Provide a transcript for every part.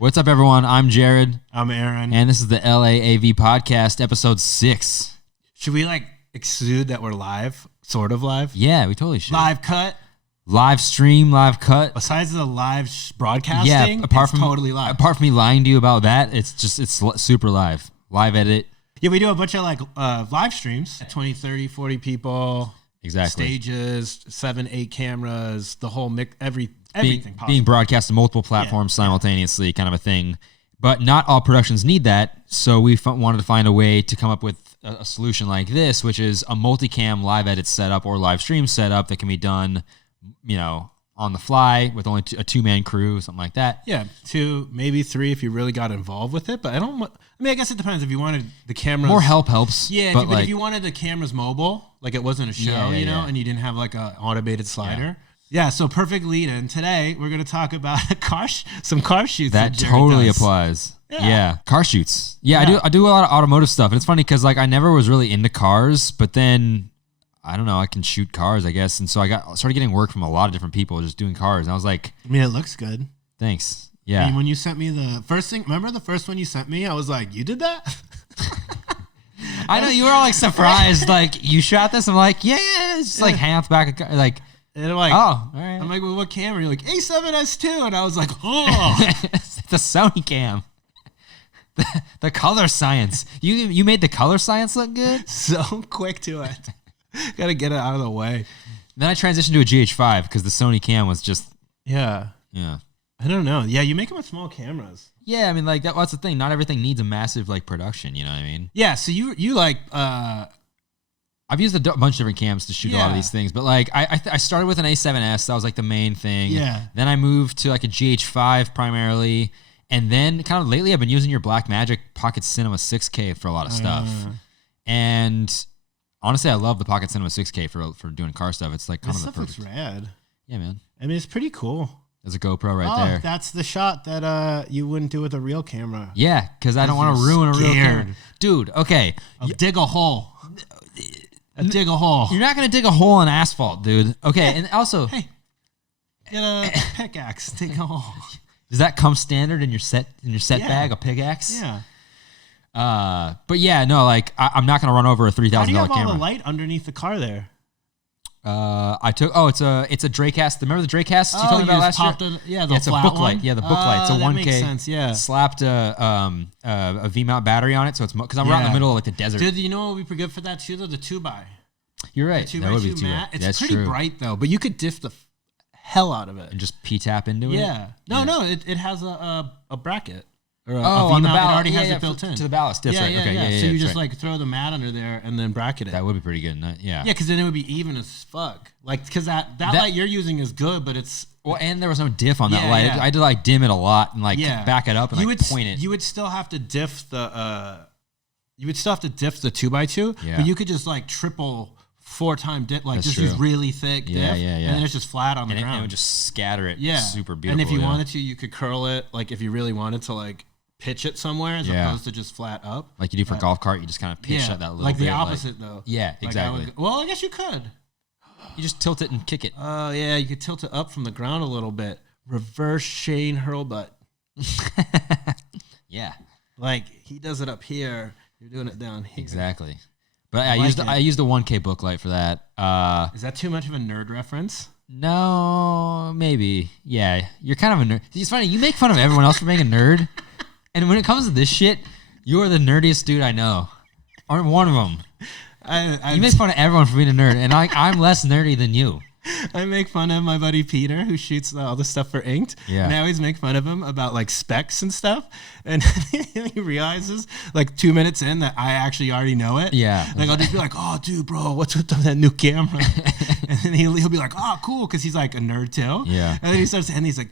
What's up, everyone? I'm Jarrod. I'm Aaron. And this is the LAAV podcast, episode 6. Should we exclude that we're live? Sort of live? Yeah, we totally should. Live cut? Live stream, live cut. Besides the live broadcasting, apart from totally live. Apart from me lying to you about that, it's super live. Live edit. Yeah, we do a bunch of live streams. 20, 30, 40 people. Exactly. Stages, 7, 8 cameras, the whole mix, everything possible. Being broadcast to multiple platforms simultaneously, kind of a thing. But not all productions need that, so we wanted to find a way to come up with a solution like this, which is a multicam live edit setup or live stream setup that can be done, on the fly with only a 2-man crew, something like that. Yeah, 2, maybe 3 if you really got involved with it. But I guess it depends if you wanted the cameras. More help helps. Yeah, but if you wanted the cameras mobile, like it wasn't a show, and you didn't have an automated slider. Yeah, so perfect lead in. Today, we're going to talk about some car shoots. That totally applies. Yeah, car shoots. Yeah, I do a lot of automotive stuff. And it's funny because I never was really into cars, but then, I don't know, I can shoot cars, I guess. And so I started getting work from a lot of different people just doing cars. And I was like... it looks good. Thanks. Yeah. I mean, when you sent me the first thing, remember the first one you sent me? I was like, you did that? I know, you were all surprised, you shot this? I'm like, yeah, it's just hang out the back of and I'm like, oh, all right. I'm like, well, what camera? You're like, A7S2. And I was like, oh. It's the Sony cam. The color science. You made the color science look good? So quick to it. Got to get it out of the way. Then I transitioned to a GH5 because the Sony cam was just... Yeah. I don't know. Yeah, you make them with small cameras. Yeah, I mean, that's the thing. Not everything needs a massive, production, you know what I mean? Yeah, so you I've used a bunch of different cams to shoot a lot of these things, but I started with an A7S. That was the main thing. Yeah. Then I moved to a GH5 primarily, and then kind of lately I've been using your Blackmagic Pocket Cinema 6K for a lot of stuff. And honestly, I love the Pocket Cinema 6K for doing car stuff. It's kind of the perfect. Looks rad. Yeah, man. I mean, it's pretty cool. There's a GoPro right there. That's the shot that you wouldn't do with a real camera. Yeah, because I don't want to ruin a real camera. Dude, okay. Dig a hole. Dig a hole. You're not going to dig a hole in asphalt, dude. Okay, and also... Hey, get a pickaxe. Dig a hole. Does that come standard in your set bag, a pickaxe? Yeah. But yeah, no, I'm not going to run over a $3,000 camera. How do you have all the light underneath the car there? It's a Dracast. Remember the Dracast you told me about last year? It's a book light. Yeah, the book light. It's a 1K. That makes sense, yeah. Slapped a V-mount battery on it, so it's because I'm right in the middle of the desert. Dude, you know what would be pretty good for that too, though? The 2x. You're right. The 2x2 that would be matte. It's That's pretty true. bright though, but you could diff the hell out of it And just P-tap into it? Yeah. No, it has a bracket. Or a on the V-mount. ballast. It already has it built in. To the ballast. That's right. Okay, yeah. So you just right. throw the mat under there and then bracket it. That would be pretty good. Yeah. Yeah, because then it would be even as fuck. Because that light you're using is good, but it's... Well, and there was no diff on that light. Yeah. I had to dim it a lot and back it up and point it. You would still have to diff the... You would still have to diff the 2x2, but you could just triple 4-time dip, use really thick diff, and then it's just flat on the ground. And it would just scatter it super beautiful. And if you wanted to, you could curl it, if you really wanted to pitch it somewhere as opposed to just flat up. Like you do for golf cart, you just kind of pitch that little bit. The opposite though. Yeah, exactly. I guess you could. You just tilt it and kick it. Oh, yeah, you could tilt it up from the ground a little bit. Reverse Shane Hurlbut. Yeah. He does it up here, you're doing it down here. Exactly. But I used a 1K book light for that. Is that too much of a nerd reference? No, maybe. Yeah, you're kind of a nerd. It's funny, you make fun of everyone else for being a nerd, and when it comes to this shit, you are the nerdiest dude I know. Or one of them. You make fun of everyone for being a nerd, and I'm less nerdy than you. I make fun of my buddy Peter, who shoots all the stuff for Inked. Yeah. And I always make fun of him about specs and stuff. And he realizes 2 minutes in that I actually already know it. Yeah. I'll just be like, oh, dude, bro, what's with that new camera? And then he'll be like, oh, cool, because he's a nerd too. Yeah. And then he starts, and he's like,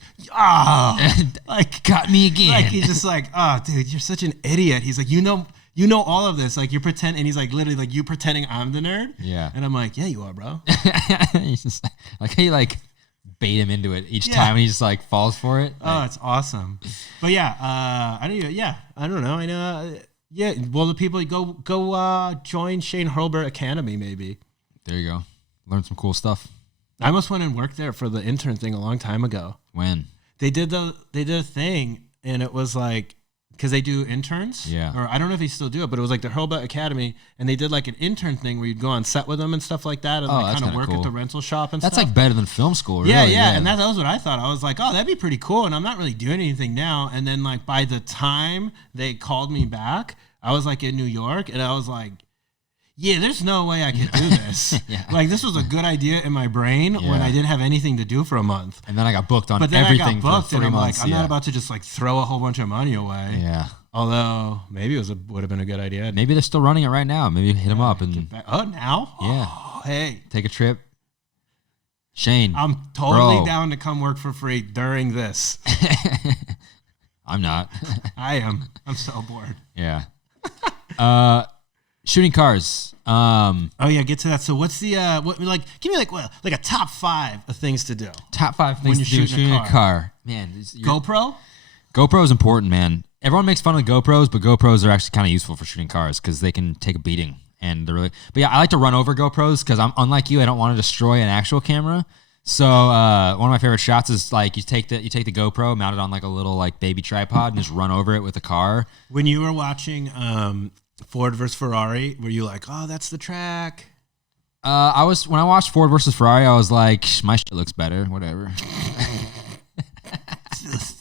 got me again. He's just oh, dude, you're such an idiot. He's like, you know all of this. You're pretending, and he's literally you pretending I'm the nerd. Yeah. And I'm like, yeah, you are, bro. He's just he bait him into it each time, and he just falls for it. Oh, it's awesome. But I don't know. I know. Yeah. Well, the people go join Shane Hurlbut Academy, maybe. There you go. Learn some cool stuff. I almost went and worked there for the intern thing a long time ago. When? They did a thing. and it was like, because they do interns. Yeah. Or I don't know if they still do it, but it was like the Hurlbut Academy, and they did like an intern thing where you'd go on set with them and stuff like that, and like kind of work at the rental shop and stuff. That's like better than film school, really. Yeah. And that was what I thought. I was like, oh, that'd be pretty cool, and I'm not really doing anything now. And then like by the time they called me back, I was like in New York, and I was like, yeah, there's no way I could do this. Like, this was a good idea in my brain when I didn't have anything to do for a month. And then I got booked on everything for 3 months. I'm not about to just, like, throw a whole bunch of money away. Yeah. Although, maybe it would have been a good idea. Maybe they're still running it right now. Maybe hit them up. And now? Yeah. Oh, hey. Take a trip. Shane. I'm totally down to come work for free during this. I'm not. I am. I'm so bored. Yeah. Shooting cars. Get to that. So what's the give me like a top 5 of things to do. Top 5 things to do shooting a car. Man, GoPro is important, man. Everyone makes fun of GoPros, but GoPros are actually kind of useful for shooting cars because they can take a beating, and they're really. But yeah, I like to run over GoPros because I'm unlike you. I don't want to destroy an actual camera. So one of my favorite shots is like you take the GoPro, mount it on like a little like baby tripod, and just run over it with a car. When you were watching Ford versus Ferrari, were you like, oh, that's the track? When I watched Ford versus Ferrari, I was like, my shit looks better, whatever.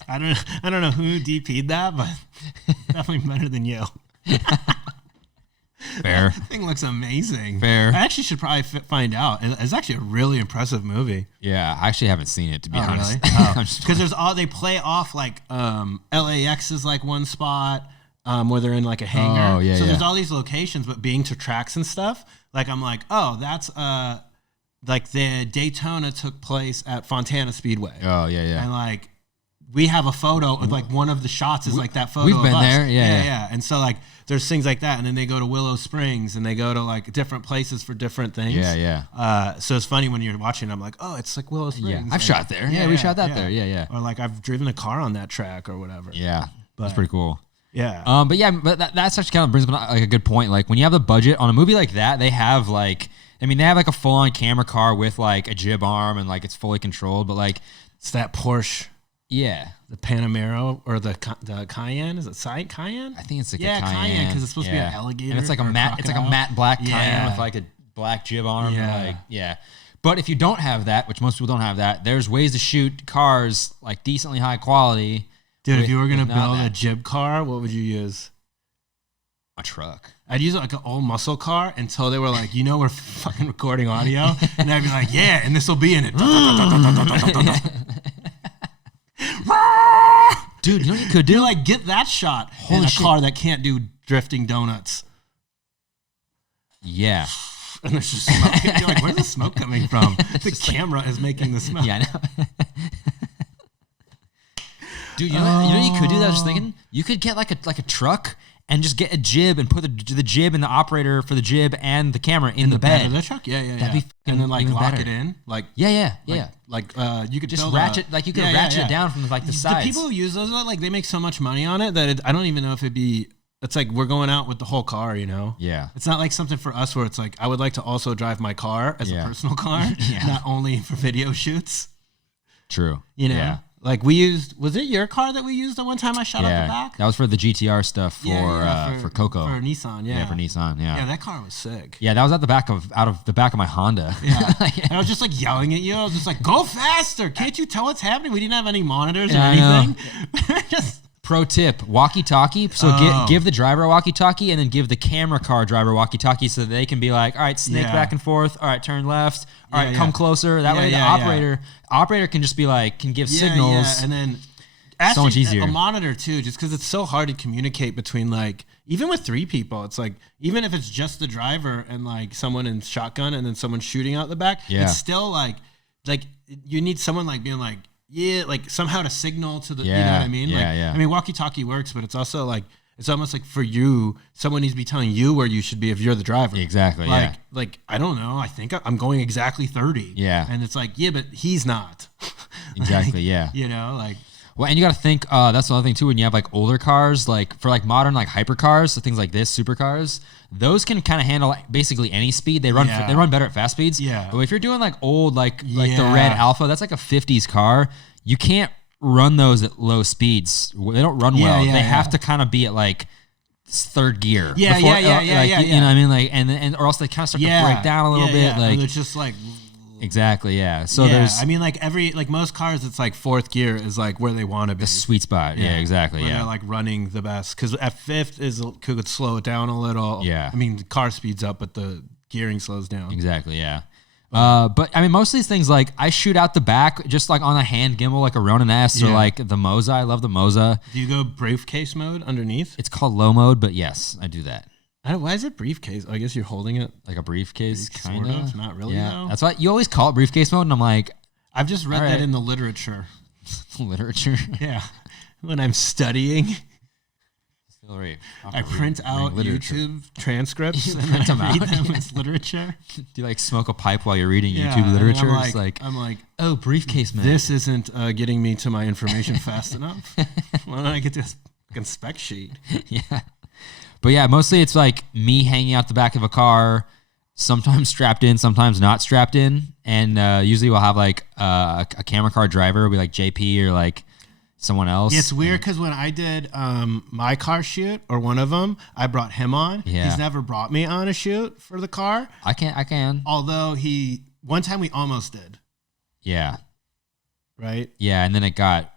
I don't know who DP'd that, but definitely better than you. Fair. That thing looks amazing. Fair. I actually should probably find out. It's actually a really impressive movie. Yeah, I actually haven't seen it, to be honest. Because they play off like LAX is like one spot. Where they're in like a hangar. There's all these locations, but being to tracks and stuff, like I'm like, oh, that's like the Daytona took place at Fontana Speedway. Oh, yeah. And like we have a photo of like one of the shots is like that photo. We've been us. there, yeah. And so like there's things like that, and then they go to Willow Springs and they go to like different places for different things. Yeah. So it's funny when you're watching. I'm like, oh, it's like Willow Springs. Yeah, I've shot there. Yeah, we shot that there. Yeah. Or like I've driven a car on that track or whatever. Yeah, that's pretty cool. Yeah. But that's actually kind of brings up like a good point. Like when you have the budget on a movie like that, they have like a full-on camera car with like a jib arm and like it's fully controlled. But like it's that Porsche. Yeah. The Panamera or the Cayenne. Is it Cayenne? I think it's like a Cayenne because it's supposed to be an alligator. And it's like a matte black Cayenne with like a black jib arm. Yeah. But if you don't have that, which most people don't have that, there's ways to shoot cars like decently high quality. Dude, if you were going to build a jib car, what would you use? A truck. I'd use like an old muscle car until they were like, we're fucking recording audio. And I'd be like, yeah, and this will be in it. Dude, you know what you could do? Like, get that shot in a car that can't do drifting donuts. Yeah. And there's just smoke. You're like, where's the smoke coming from? The camera is making the smoke. Yeah, I know. Dude, you know what you could do? That I was just thinking, you could get like a truck and just get a jib and put the jib and the operator for the jib and the camera in the bed. Of the truck, yeah. That'd be and then like lock it in, like yeah. Like you could just ratchet, like you could ratchet it down from like the sides. The people who use those, like they make so much money on it that I don't even know if it'd be. It's like we're going out with the whole car, Yeah. It's not like something for us where it's like I would like to also drive my car as a personal car, not only for video shoots. True. Yeah. Like we used, was it your car that we used the one time I shot out the back? That was for the GTR stuff for Coco. For Nissan, Yeah, for Nissan, Yeah, that car was sick. Yeah, that was out the back of my Honda. Yeah. And I was just like yelling at you. I was just like, go faster. Can't you tell what's happening? We didn't have any monitors or anything. Just Pro tip, walkie-talkie. So give the driver a walkie-talkie and then give the camera car driver a walkie-talkie so that they can be like, all right, snake back and forth. All right, turn left. All right, come closer. That way the operator can just be like, can give signals. Yeah. And then so much easier. A monitor too, just because it's so hard to communicate between like, even with 3 people, it's like, even if it's just the driver and like someone in shotgun and then someone shooting out the back, it's still like you need someone like being like, like somehow to signal to the, you know what I mean? I mean, walkie-talkie works, but it's also like, it's almost like for you, someone needs to be telling you where you should be if you're the driver. Exactly. Like, I don't know. I think I'm going exactly 30. Yeah. And it's like, but he's not. Exactly. Well, and you got to think, that's another thing too, when you have like older cars, like for like modern, like hypercars, so things like this, supercars, those can kind of handle basically any speed. They run better at fast speeds. Yeah. But if you're doing like old, like the red Alpha, that's like a 50s car. You can't run those at low speeds. They don't run well. They have to kind of be at like third gear. Yeah. You know what I mean? Like, and or else they kind of start to break down a little bit. Like, it's just like. Exactly, yeah. So there's, I mean, like most cars, it's like fourth gear is like where they want to be. The sweet spot, yeah, exactly, where they're like running the best, because at fifth could slow it down a little. Yeah, I mean, the car speeds up, but the gearing slows down. Exactly, yeah. But I mean, most of these things, like I shoot out the back just like on a hand gimbal, like a Ronin S or like the Moza. I love the Moza. Do you go briefcase mode underneath? It's called low mode, but yes, I do that. Why is it briefcase? I guess you're holding it like a briefcase, kind of. Not really. Yeah, though. That's why you always call it briefcase mode, and I'm like, I've just read that in the literature. Literature. Yeah, when I'm studying, I print out YouTube transcripts and print them read out. them as literature. Do you like smoke a pipe while you're reading YouTube literature? I'm like, oh, briefcase mode. This isn't getting me to my information fast enough. Why don't I get this fucking spec sheet? Yeah. But yeah, mostly it's like me hanging out the back of a car, sometimes strapped in, sometimes not strapped in. And usually we'll have like a camera car driver, it'll be like JP or like someone else. Yeah, it's weird because when I did my car shoot, or one of them, I brought him on. Yeah. He's never brought me on a shoot for the car. I can. Although one time we almost did. Yeah. Right? Yeah, and then it got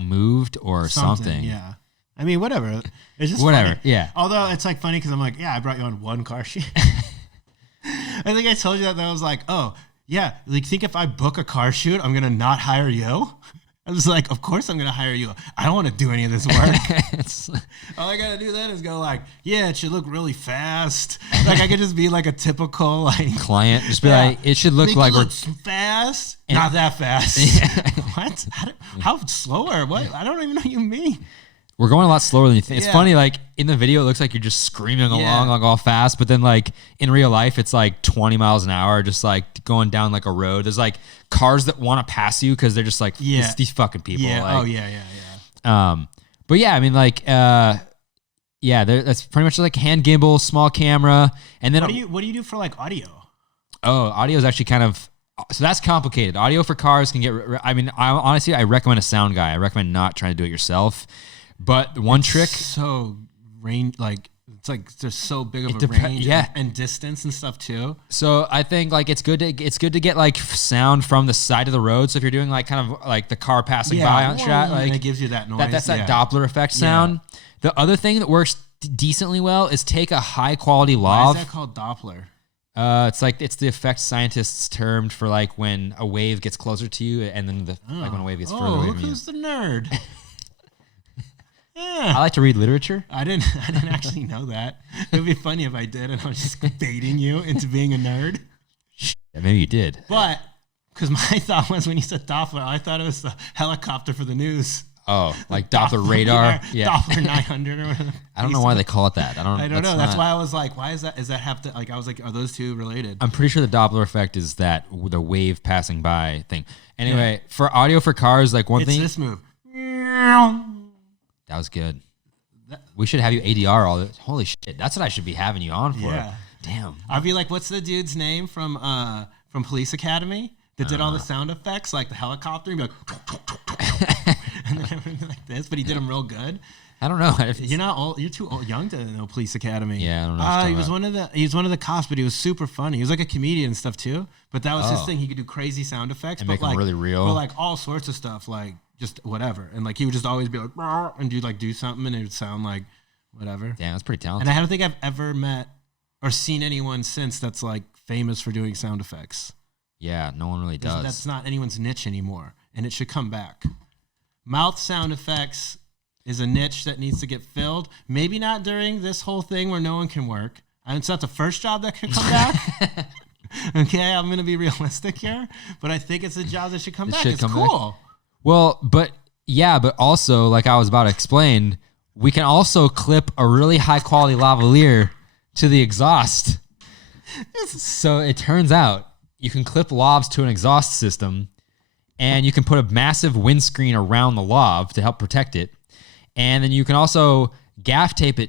moved or something. Yeah. I mean, whatever. It's just whatever. Funny. Yeah. Although it's like funny because I'm like, I brought you on one car shoot. I think I told you that I was like, oh yeah, like think if I book a car shoot, I'm gonna not hire you. I was like, of course I'm gonna hire you. I don't want to do any of this work. All I gotta do then is go like, yeah, it should look really fast. Like I could just be like a typical like client, just be like, it should look like we're fast, not that fast. Yeah. What? How slower? What? I don't even know what you mean. We're going a lot slower than you think. It's funny, like in the video, it looks like you're just screaming along like all fast, but then like in real life, it's like 20 miles an hour, just like going down like a road. There's like cars that want to pass you because they're just like these fucking people. Yeah. Like, but yeah, I mean, like, that's pretty much like hand gimbal, small camera, and then what do you do for like audio? Oh, audio is actually kind of. So that's complicated. Audio for cars can get. I mean, honestly, I recommend a sound guy. I recommend not trying to do it yourself. But one trick, so range, like it's like there's so big of a range, and distance and stuff too. So I think like it's good to get like sound from the side of the road. So if you're doing like kind of like the car passing by on shot, like it gives you that noise. That's that Doppler effect sound. Yeah. The other thing that works decently well is take a high quality lav. Why is that called Doppler? It's the effect scientists termed for like when a wave gets closer to you, and then like when a wave gets further away from you. Who's the nerd? I like to read literature. I didn't actually know that. It would be funny if I did, and I was just baiting you into being a nerd. Maybe you did. But because my thought was when you said Doppler, I thought it was the helicopter for the news. Oh, like Doppler radar? Yeah. Doppler 900 or whatever. I don't know why they call it that. I don't know. That's why I was like, why is that? Does that have to, like, I was like, are those two related? I'm pretty sure the Doppler effect is the wave passing by thing. Anyway, for audio for cars, like one thing. It's this move. That was good. We should have you ADR all this. Holy shit. That's what I should be having you on for. Yeah. Damn. I'd be like, what's the dude's name from Police Academy that did all the sound effects, like the helicopter? He'd be like, and then everything like this, but he did them real good. I don't know. You're not old. You're too young to know Police Academy. Yeah, I don't know. He was one of the cops, but he was super funny. He was like a comedian and stuff too. But that was his thing. He could do crazy sound effects, and but make like them really real. But like all sorts of stuff, like just whatever. And like he would just always be like, and do something, and it would sound like whatever. Damn, that's pretty talented. And I don't think I've ever met or seen anyone since that's like famous for doing sound effects. Yeah, no one really does. That's not anyone's niche anymore, and it should come back. Mouth sound effects is a niche that needs to get filled. Maybe not during this whole thing where no one can work. It's not the first job that can come back. Okay, I'm going to be realistic here, but I think it's a job that should come back. It's cool. Well, but also, like I was about to explain, we can also clip a really high quality lavalier to the exhaust. So it turns out you can clip lavs to an exhaust system, and you can put a massive windscreen around the lav to help protect it. And then you can also gaff tape it,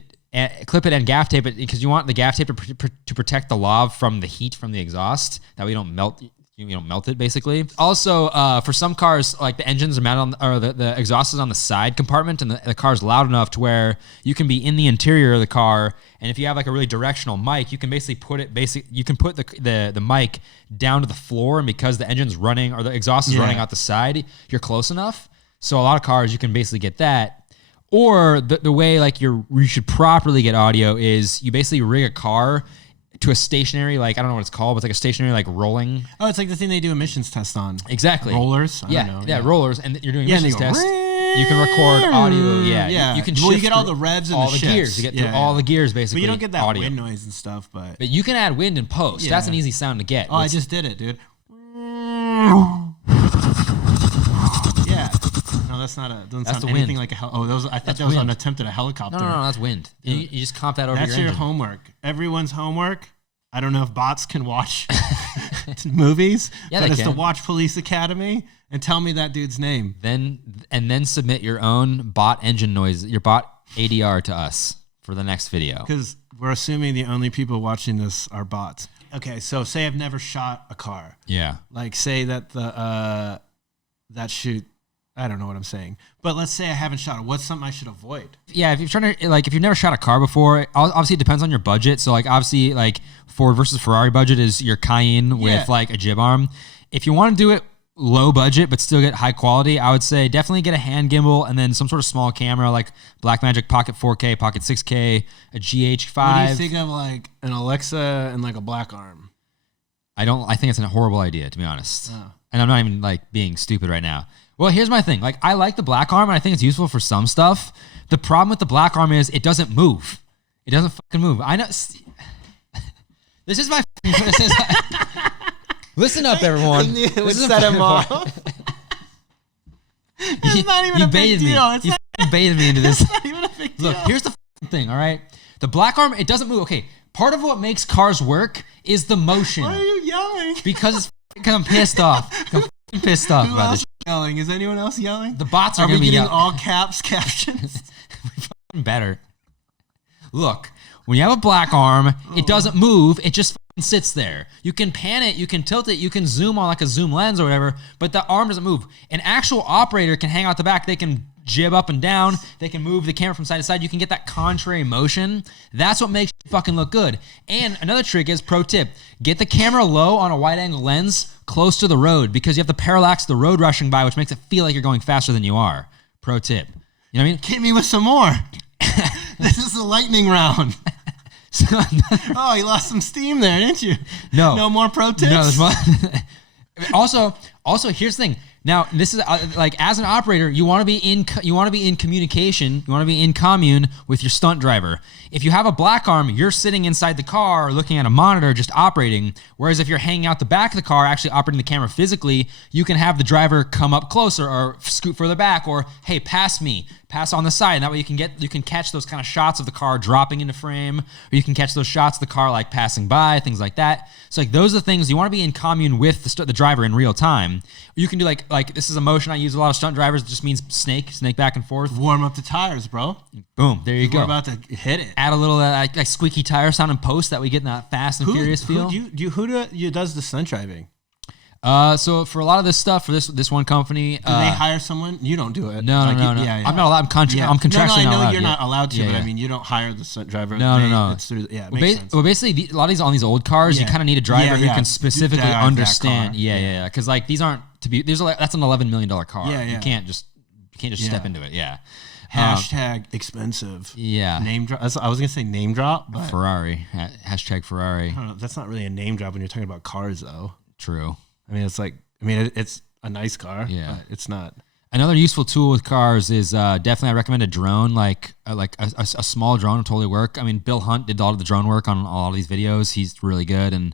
clip it and gaff tape it, because you want the gaff tape to protect the lav from the heat from the exhaust, that we don't melt. You melt it basically. Also, for some cars, like the engines are mounted on, or the exhaust is on the side compartment, and the car's loud enough to where you can be in the interior of the car, and if you have like a really directional mic, you can basically put the mic down to the floor, and because the engine's running or the exhaust is running out the side, you're close enough. So a lot of cars you can basically get that. Or the way like you should properly get audio is you basically rig a car to a stationary, like, I don't know what it's called, but it's like a stationary, like, rolling. Oh, it's like the thing they do emissions tests on. Exactly. Rollers? I don't know. Yeah, rollers. And you're doing emissions tests. You can record audio. Yeah. You can shift. Well, you get all the revs and all the gears. You get through all the gears, basically. But you don't get that wind noise and stuff, but you can add wind in post. That's an easy sound to get. Oh, I just did it, dude. Yeah. No, that's not a. Doesn't sound anything like a. I thought that was an attempt at a helicopter. No, that's wind. You just comp that over your engine. That's your homework. Everyone's homework. I don't know if bots can watch movies, but it's to watch Police Academy and tell me that dude's name. Then submit your own bot engine noise, your bot ADR to us for the next video. Because we're assuming the only people watching this are bots. Okay, so say I've never shot a car. Yeah. Like say that that shoot. I don't know what I'm saying, but let's say I haven't shot it. What's something I should avoid? Yeah, if you've never shot a car before, obviously it depends on your budget. So like obviously like Ford versus Ferrari budget is your Cayenne with like a jib arm. If you want to do it low budget but still get high quality, I would say definitely get a hand gimbal and then some sort of small camera like Blackmagic Pocket 4K, Pocket 6K, a GH5. What do you think of like an Alexa and like a Black Arm? I think it's a horrible idea, to be honest. Oh. And I'm not even like being stupid right now. Well, here's my thing. Like, I like the Black Arm, and I think it's useful for some stuff. The problem with the Black Arm is it doesn't move. It doesn't fucking move. I know. This is my. Listen up, everyone. It would set him off. It's not even a big deal. You baited me into this. It's not even a big deal. Look, here's the thing, all right? The Black Arm, it doesn't move. Okay, part of what makes cars work is the motion. Why are you yelling? Because I'm pissed off. I'm pissed off about this. Yelling? Is anyone else yelling? The bots are going to be yelling. All caps captions? Better. Look, when you have a Black Arm, it doesn't move. It just sits there. You can pan it, you can tilt it, you can zoom on like a zoom lens or whatever, but the arm doesn't move. An actual operator can hang out the back. They can jib up and down. They can move the camera from side to side. You can get that contrary motion. That's what makes you fucking look good. And another trick is, pro tip, get the camera low on a wide angle lens close to the road because you have to parallax the road rushing by, which makes it feel like you're going faster than you are. Pro tip. You know what I mean? Hit me with some more. This is a lightning round. Oh, you lost some steam there, didn't you? No more pro tips? No, there's more. Also, here's the thing. Now, this is like, as an operator, you want to be in communication, you want to be in commune with your stunt driver. If you have a Black Arm, you're sitting inside the car looking at a monitor just operating, whereas if you're hanging out the back of the car actually operating the camera physically, you can have the driver come up closer or scoot further back, or hey, pass on the side, and that way you can catch those kind of shots of the car dropping into frame, or you can catch those shots of the car like passing by, things like that. So like those are the things you want to be in commune with the driver in real time. You can do like this is a motion I use a lot of stunt drivers. It just means snake back and forth. Warm up the tires, bro. Boom, there you go. We're about to hit it. Add a little like squeaky tire sound in post that we get in that Fast and Furious feel. Who does the stunt driving? So for a lot of this stuff, for this one company, do they hire someone? You don't do it. No. Yeah. I'm not allowed. I'm contractually not allowed. I know you're not allowed to, but I mean, you don't hire the stunt driver. No. It's through, it makes sense. Well, basically, a lot of these on these old cars, you kind of need a driver who can specifically understand. Yeah. Because like these aren't to be. That's an $11 million car. Yeah. You can't just step into it. Yeah. Hashtag expensive. Yeah. Name drop. I was gonna say name drop, but Ferrari. Hashtag Ferrari. I don't know, that's not really a name drop when you're talking about cars, though. True. I mean, it's a nice car. Yeah. But it's not. Another useful tool with cars is definitely I recommend a drone, like a small drone will totally work. I mean, Bill Hunt did all of the drone work on all of these videos. He's really good, and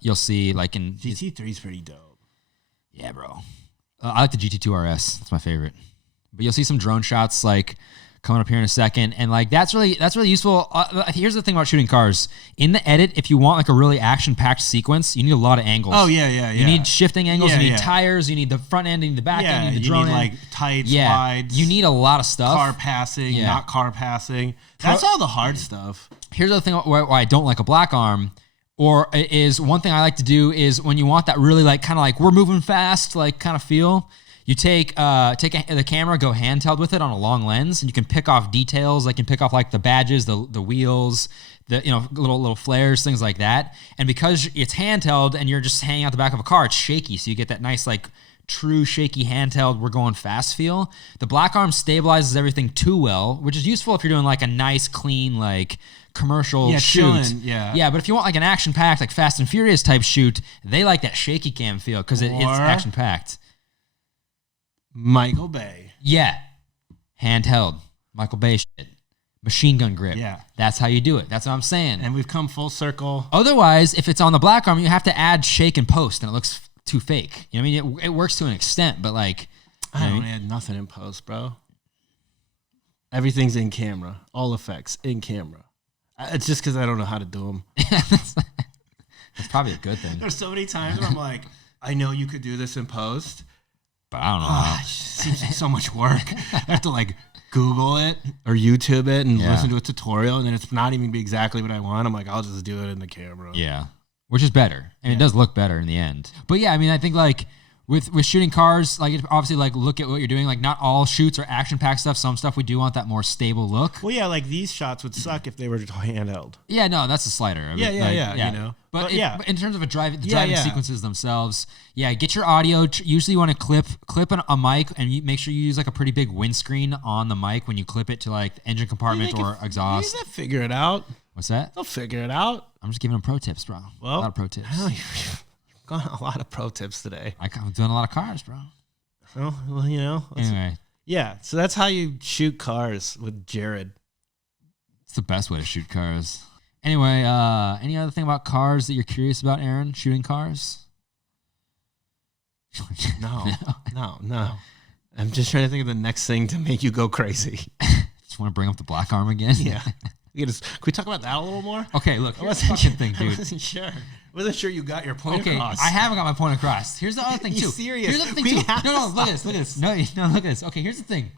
you'll see like in GT3 is pretty dope. Yeah, bro. I like the GT2 RS. That's my favorite. But you'll see some drone shots like coming up here in a second, and like that's really useful. Here's the thing about shooting cars. In the edit, if you want like a really action-packed sequence, you need a lot of angles. Oh yeah. You need shifting angles. You need tires. You need the front end. You need the back end. You need the drone end. Like tights, wides. You need a lot of stuff. Car passing, not car passing. That's all the hard stuff. Here's the thing why I don't like a Black Arm. Or is one thing I like to do is when you want that really like kind of like we're moving fast like kind of feel, you take the camera, go handheld with it on a long lens, and you can pick off details. Like you can pick off like the badges, the wheels, the little flares, things like that. And because it's handheld and you're just hanging out the back of a car, it's shaky, so you get that nice like true shaky handheld, we're going fast feel. The Black Arm stabilizes everything too well, which is useful if you're doing like a nice clean like commercial shoot. Chilling, yeah. But if you want like an action-packed, like Fast and Furious type shoot, they like that shaky cam feel because it's action-packed. Michael Bay. Yeah. Handheld. Michael Bay shit. Machine gun grip. Yeah. That's how you do it. That's what I'm saying. And we've come full circle. Otherwise, if it's on the Black Arm, you have to add shake and post, and it looks too fake. You know what I mean? It works to an extent, but like... I don't add nothing in post, bro. Everything's in camera. All effects in camera. It's just because I don't know how to do them. That's probably a good thing. There's so many times where I'm like, I know you could do this in post, but I don't know. It seems like so much work. I have to like Google it or YouTube it and listen to a tutorial, and then it's not even be exactly what I want. I'm like, I'll just do it in the camera. Yeah, which is better, and it does look better in the end. But yeah, I mean, I think like with shooting cars, like obviously like look at what you're doing. Like not all shoots are action-packed stuff. Some stuff we do want that more stable look. Well, yeah, like these shots would suck if they were handheld. Yeah, no, that's a slider. I mean, yeah. You know, but in terms of the driving sequences themselves, get your audio. Usually, you want to clip a mic, and you make sure you use like a pretty big windscreen on the mic when you clip it to like the engine compartment or exhaust. They'll figure it out. What's that? They'll figure it out. I'm just giving them pro tips, bro. Well, a lot of pro tips. Got a lot of pro tips today. I'm doing a lot of cars, bro. Well, you know. Anyway. Yeah, so that's how you shoot cars with Jarrod. It's the best way to shoot cars. Anyway, any other thing about cars that you're curious about, Aaron? Shooting cars? No. I'm just trying to think of the next thing to make you go crazy. Just want to bring up the Black Arm again? Yeah. Can we talk about that a little more? Okay, look, here's the fucking thing, dude. I wasn't sure you got your point across. I haven't got my point across. Here's the other thing, too. Serious? Here's the thing, too. No, look at this. No, look at this. Okay, here's the thing.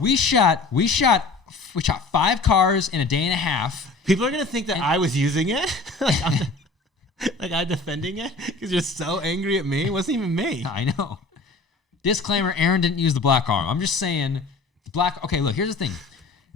We shot 5 cars in a day and a half. People are going to think that I was using it. I'm defending it because you're so angry at me. It wasn't even me. I know. Disclaimer, Aaron didn't use the Black Arm. I'm just saying, okay, look, here's the thing.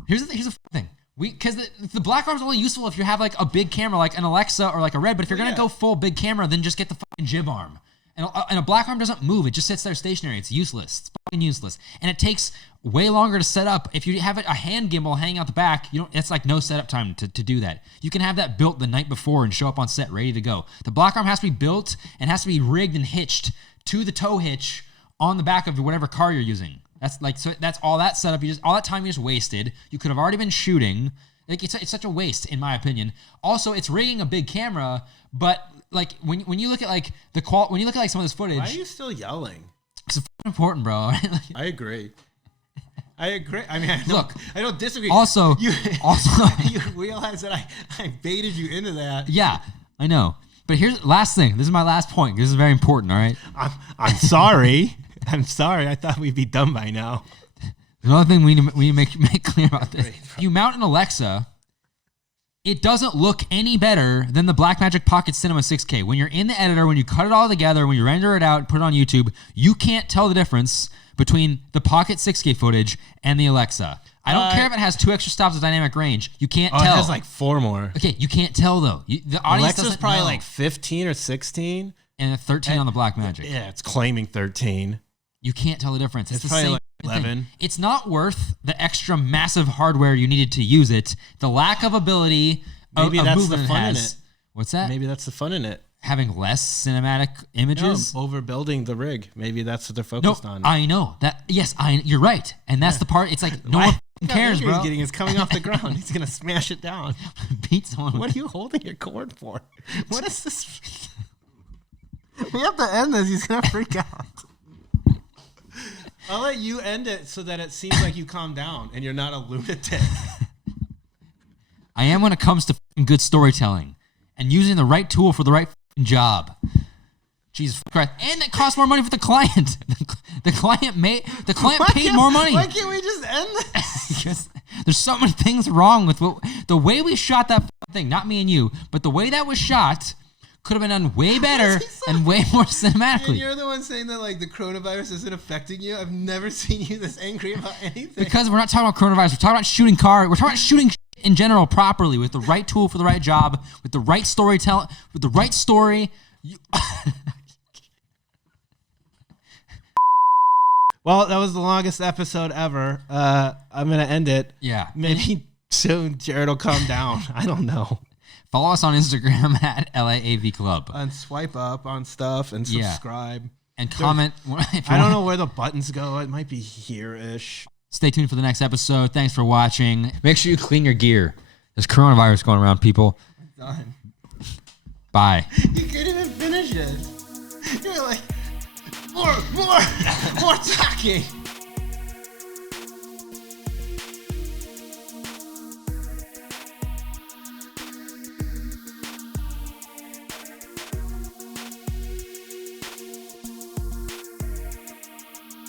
Here's the thing. Because the Black Arm's only useful if you have like a big camera, like an Alexa or like a Red. But if you're gonna go full big camera, then just get the fucking jib arm. And a Black Arm doesn't move; it just sits there stationary. It's useless. It's fucking useless, and it takes way longer to set up. If you have a hand gimbal hanging out the back, it's like no setup time to do that. You can have that built the night before and show up on set ready to go. The Black Arm has to be built and has to be rigged and hitched to the tow hitch on the back of whatever car you're using. That's all that setup. All that time you just wasted. You could have already been shooting. Like it's such a waste, in my opinion. Also, it's rigging a big camera, but like when you look at like when you look at like some of this footage, why are you still yelling? It's important, bro. I agree. I mean, I don't disagree. Also, you realize that I baited you into that. Yeah, I know. But here's last thing. This is my last point. This is very important. All right. I'm sorry. I'm sorry. I thought we'd be done by now. Another thing we need to make clear about this. If you mount an Alexa, it doesn't look any better than the Blackmagic Pocket Cinema 6K. When you're in the editor, when you cut it all together, when you render it out, put it on YouTube, you can't tell the difference between the Pocket 6K footage and the Alexa. I don't care if it has 2 extra stops of dynamic range. You can't tell. It has like 4 more. Okay, you can't tell though. The audience Alexa's probably know. Like 15 or 16. And 13 on the Blackmagic. Yeah, it's claiming 13. You can't tell the difference. It's the probably same like 11. thing. It's not worth the extra massive hardware you needed to use it. The lack of ability Maybe of that's movement the fun it in has. it. What's that? Maybe that's the fun in it. Having less cinematic images. No, overbuilding the rig. Maybe that's what they're focused on. I know that. Yes, you're right, and that's the part. It's like no one cares, bro. He's getting is coming off the ground. He's gonna smash it down. Beat someone. What are you holding your cord for? What is this? We have to end this. He's gonna freak out. I'll let you end it so that it seems like you calm down and you're not a lunatic. I am when it comes to good storytelling and using the right tool for the right job. Jesus Christ. And it costs more money for the client. The client paid more money. Why can't we just end this? Because there's so many things wrong with the way we shot that thing, not me and you, but the way that was shot could have been done way better and way more cinematically. And you're the one saying that like the coronavirus isn't affecting you. I've never seen you this angry about anything. Because we're not talking about coronavirus. We're talking about shooting cars. We're talking about shooting in general properly with the right tool for the right job, with the right storytelling, with the right story. Well, that was the longest episode ever. I'm going to end it. Yeah. Maybe soon Jarrod will calm down. I don't know. Follow us on Instagram at LAAV Club. And swipe up on stuff and subscribe. Yeah. And comment. I don't know where the buttons go. It might be here-ish. Stay tuned for the next episode. Thanks for watching. Make sure you clean your gear. There's coronavirus going around, people. I'm done. Bye. You couldn't even finish it. You were like, more talking.